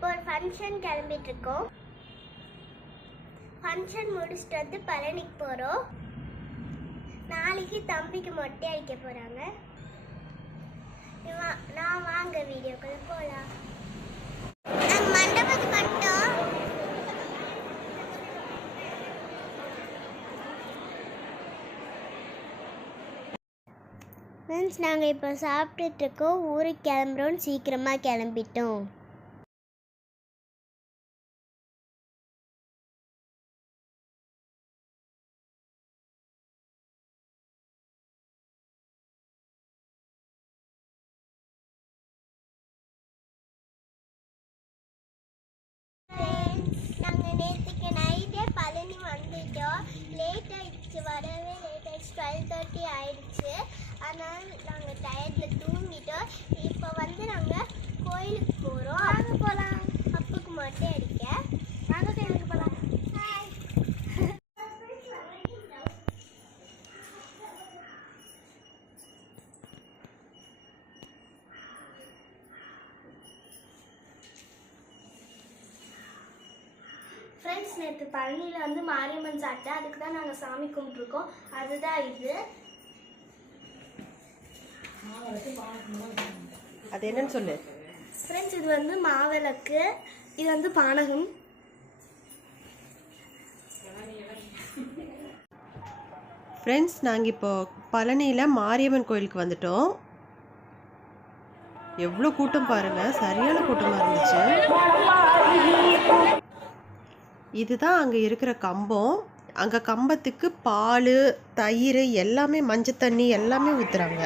இப்போ ஒரு ஃபங்க்ஷன் கிளம்பிட்டு இருக்கோம் ஃபங்க்ஷன் முடிச்சுட்டு வந்து பழனிக்கு போகிறோம் நாளைக்கு தம்பிக்கு மொட்டை அடிக்க போகிறாங்க நான் வாங்க வீடியோக்குள்ள போகலாம் மண்டபத்துக்கு மட்டும் ஃப்ரெண்ட்ஸ் நாங்கள் இப்போ சாப்பிட்டுட்டு இருக்கோம். ஊருக்கு கிளம்புறோம் சீக்கிரமாக கிளம்பிட்டோம். லேட் ஆயிடுச்சு வரவே லேட் ஆயிடுச்சு டுவெல் தேர்ட்டி ஆயிடுச்சு அதனால் நாங்கள் டயர்டில் தூங்கிட்டோம் இப்போ வந்து நாங்கள் கோயிலுக்கு போகிறோம் அங்கே போகலாம் அப்புக்கு மட்டும் அடிக்க நாங்கள் கோயிலுக்கு போகலாம் ஃப்ரெண்ட்ஸ் நேற்று பழனியில் வந்து மாரியம்மன் சாப்பிட்டேன். அதுக்கு தான் நாங்கள் சாமி கும்பிட்ருக்கோம் அதுதான் இது. அது என்னன்னு சொல்லு. ஃப்ரெண்ட்ஸ் இது வந்து மாவிளக்கு. இது வந்து பானகம். ஃப்ரெண்ட்ஸ் நாங்கள் இப்போ பழனியில் மாரியம்மன் கோயிலுக்கு வந்துட்டோம். எவ்வளோ கூட்டம் பாருங்க. சரியான கூட்டமாக இருந்துச்சு. இதுதான் அங்கே இருக்கிற கம்பம். அங்கே கம்பத்துக்கு பால் தயிர் எல்லாமே மஞ்சள் தண்ணி எல்லாமே ஊற்றுறாங்க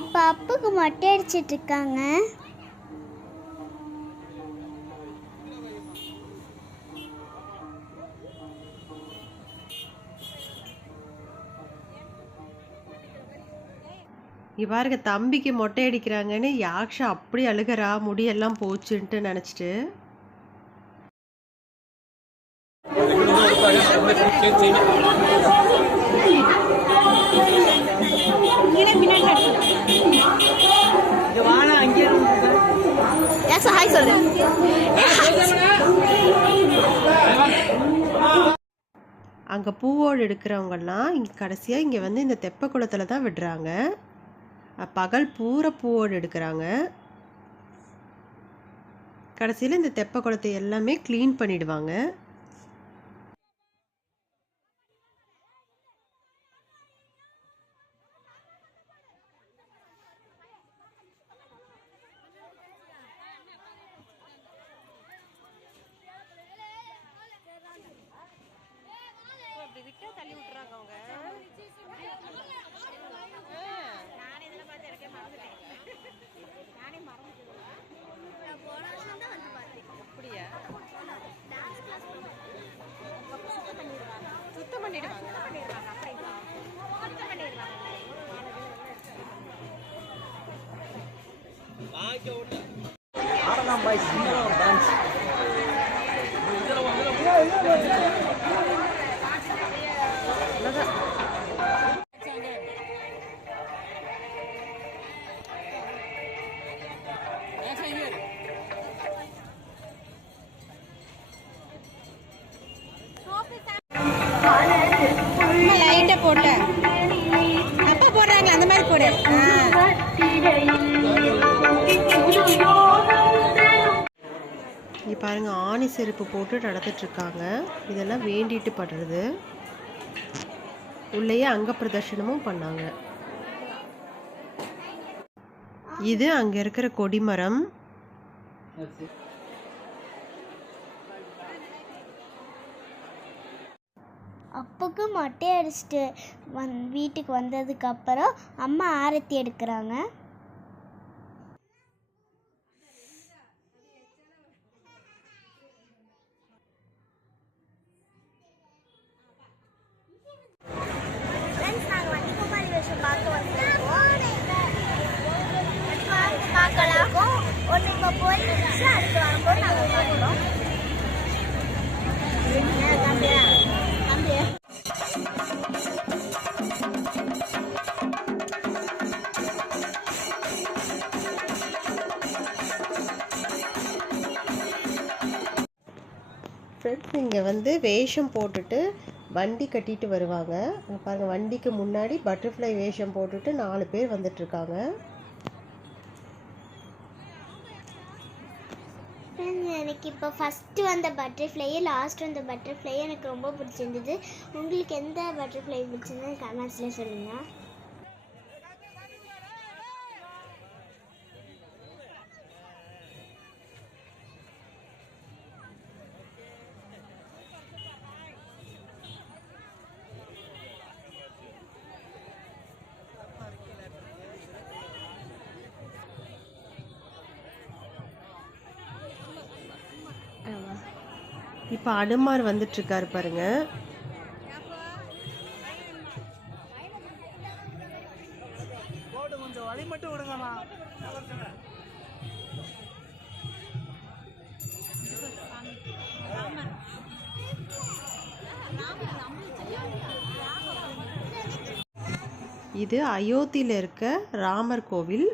இப்போ அப்புக்கு மொட்டை அடிச்சிட்டு இருக்காங்க. இங்க பாருங்க தம்பிக்கு மொட்டை அடிக்கிறாங்கன்னு யாக்ஷா அப்படி அழுகிறா முடியெல்லாம் போச்சுன்ட்டு நினச்சிட்டு. ஹாய் சொல்லு. அங்கே பூவோடு எடுக்கிறவங்கெல்லாம் இங்கே கடைசியாக இங்கே வந்து இந்த தெப்ப குளத்தில் தான் விடுறாங்க. பகல் பூரா பூவோடு எடுக்கிறாங்க. கடைசியில் இந்த தெப்ப குளத்தை எல்லாமே க்ளீன் லைட்டாக தள்ளி விட்டுறாங்க அவங்க. நானே இதெல்லாம் பார்த்து எனக்கே மறந்துட்டேன். நானே மறந்துட்டேன். போன வருஷம் தான் வந்து பார்த்தேன் அப்படியா? டான்ஸ் கிளாஸ் சுத்தம் பண்ணிடுவாங்க. சுத்தம் பண்ணிடுவாங்க. சுத்தம் பண்ணிடுவாங்க அப்படிங்களா சுத்தம் பண்ணிடுவாங்க. ஆடலாம் பாய் சிங்கரம் டான்ஸ் லைட்டா போட்டேன் அப்பா போடுறாங்களா அந்த மாதிரி போடு இங்கே பாருங்க ஆணி செருப்பு போட்டு நடந்துட்டு இருக்காங்க. இதெல்லாம் வேண்டிட்டு படுறது. உள்ளேயே அங்க பிரதர்ஷனமும் பண்ணாங்க. இது அங்க இருக்கிற கொடிமரம். அப்புக்கு மொட்டை அடிச்சுட்டு வந் வீட்டுக்கு வந்ததுக்கப்புறம் அம்மா ஆரத்தி எடுக்கிறாங்க. போயிடுச்சு அடுத்து வரும்போது நாங்கள் பார்க்குறோம் தம்பியா தம்பியா ஃப்ரெண்ட்ஸ் இங்கே வந்து வேஷம் போட்டுட்டு வண்டி கட்டிட்டு வருவாங்க. பாருங்கள் வண்டிக்கு முன்னாடி பட்டர்ஃப்ளை வேஷம் போட்டுட்டு நாலு பேர் வந்துட்டுருக்காங்க ஃப்ரெண்ட்ஸ் எனக்கு இப்போ ஃபஸ்ட்டு வந்த பட்டர்ஃப்ளையே லாஸ்ட் வந்த பட்டர்ஃப்ளையே எனக்கு ரொம்ப பிடிச்சிருந்தது. உங்களுக்கு எந்த பட்டர்ஃப்ளை பிடிச்சிருந்தது? கமெண்ட்ஸில் சொல்லுங்கள் இப்போ அனுமார் வந்துட்டுருக்காரு பாருங்க. இது அயோத்தியில் இருக்க ராமர் கோவில்.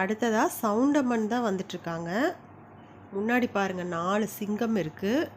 அடுத்ததாக சவுண்டமன் தான் வந்துட்டுருக்காங்க. முன்னாடி பாருங்கள் நாலு சிங்கம் இருக்குது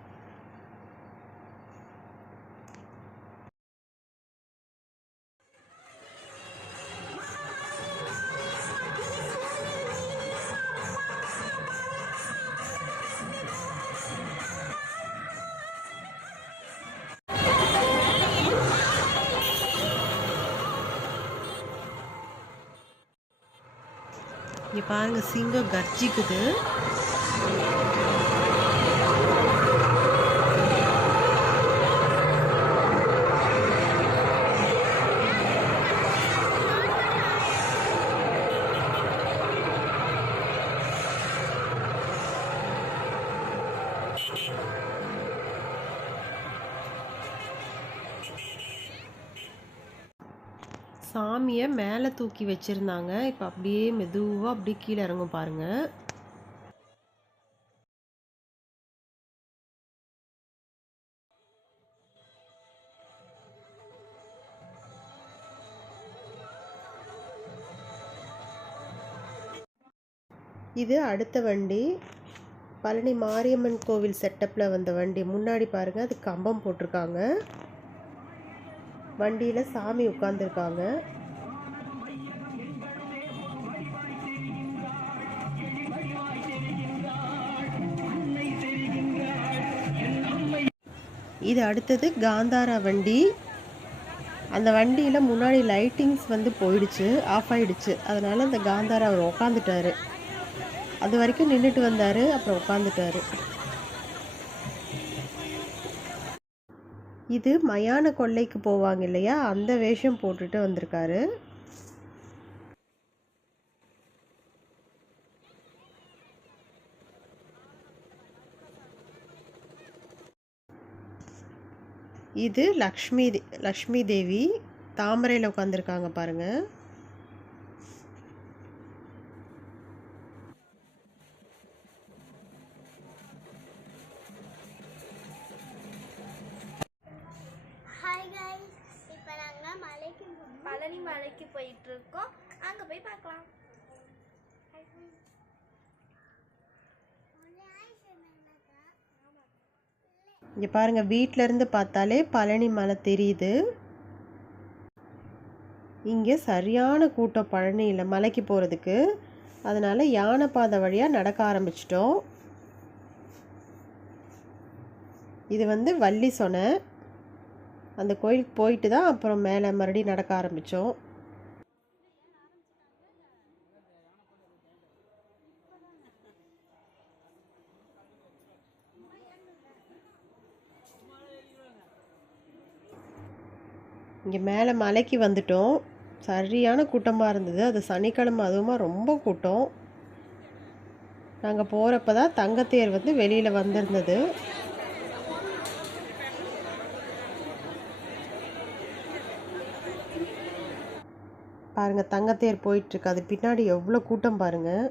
பாருங்க சிங்கம் கர்ஜிக்குது. சாமியை மேலே தூக்கி வச்சுருந்தாங்க. இப்போ அப்படியே மெதுவாக அப்படியே கீழே இறங்கும் பாருங்க. இது அடுத்த வண்டி. பழனி மாரியம்மன் கோவில் செட்டப்பில் வந்த வண்டி. முன்னாடி பாருங்க அது கம்பம் போட்டிருக்காங்க. வண்டியில் சாமி உட்காந்துருக்காங்க இது அடுத்தது காந்தாரா வண்டி. அந்த வண்டியில் முன்னாடி லைட்டிங்ஸ் வந்து போயிடுச்சு ஆஃப் ஆயிடுச்சு. அதனால் அந்த காந்தாரா அவர் உக்காந்துட்டாரு அது வரைக்கும் நின்றுட்டு வந்தார் அப்புறம் உட்காந்துட்டாரு இது மயான கொள்ளைக்கு போவாங்க இல்லையா? அந்த வேஷம் போட்டுட்டு வந்திருக்காரு. இது லக்ஷ்மி லக்ஷ்மி தேவி தாமரையில் உட்காந்துருக்காங்க பாருங்க. இங்கே பாருங்கள் வீட்டிலேருந்து பார்த்தாலே பழனி மலை தெரியுது. இங்கே சரியான கூட்டம் பழனியில் மலைக்கு போகிறதுக்கு அதனால் யானை பாதை வழியாக நடக்க ஆரம்பிச்சிட்டோம். இது வந்து வள்ளி சொன்ன அந்த கோயிலுக்கு போயிட்டு தான் அப்புறம் மேலே மறுபடியும் நடக்க ஆரம்பித்தோம் இங்கே மேலே மலைக்கு வந்துட்டோம். சரியான கூட்டமாக இருந்தது. அது சனிக்கிழமை அதுவுமா ரொம்ப கூட்டம். நாங்கள் போகிறப்ப தான் தங்கத்தேர் வந்து வெளியில் வந்திருந்தது. பாருங்க தங்கத்தேர் போயிட்டுருக்கு அது பின்னாடி எவ்வளோ கூட்டம் பாருங்கள்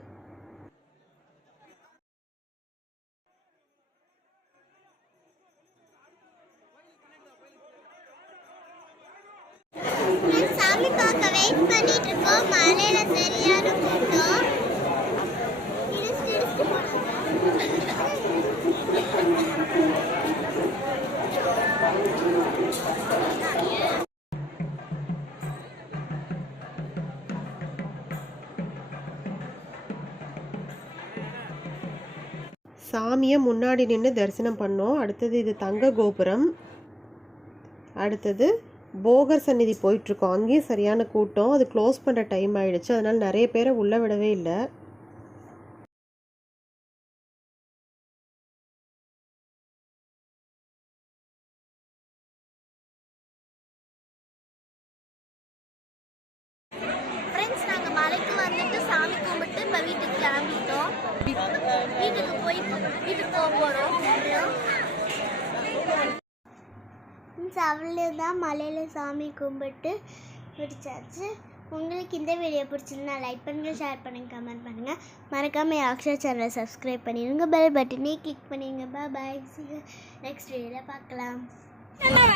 மலையில சரியான கூட்டம் இடிச்சு இடிச்சு போனாங்க சாமியை முன்னாடி நின்று தரிசனம் பண்ணோம். அடுத்தது இது தங்க கோபுரம். அடுத்தது போகர் சந்நிதி போயிட்டுருக்கோம். அங்கேயும் சரியான கூட்டம். அது க்ளோஸ் பண்ணுற டைம் ஆகிடுச்சு அதனால் நிறைய பேரை உள்ளே விடவே இல்லை. மலைக்கு வந்துட்டு சாமி கும்பிட்டு இப்போ வீட்டுக்கு கிளம்பிட்டோம். வீட்டுக்கு போய் வீட்டுக்கு போக போகிறோம் அவ்வளோதான் மலையில் சாமி கும்பிட்டு பிடிச்சாச்சு உங்களுக்கு இந்த வீடியோ பிடிச்சிருந்தா லைக் பண்ணுங்கள் ஷேர் பண்ணுங்கள் கமெண்ட் பண்ணுங்கள் மறக்காமல் அக்ஷா சேனலை சப்ஸ்கிரைப் பண்ணிடுங்க பெல் பட்டனே கிளிக் பண்ணிடுங்க பாய் நெக்ஸ்ட் வீடியோவில் பார்க்கலாம்.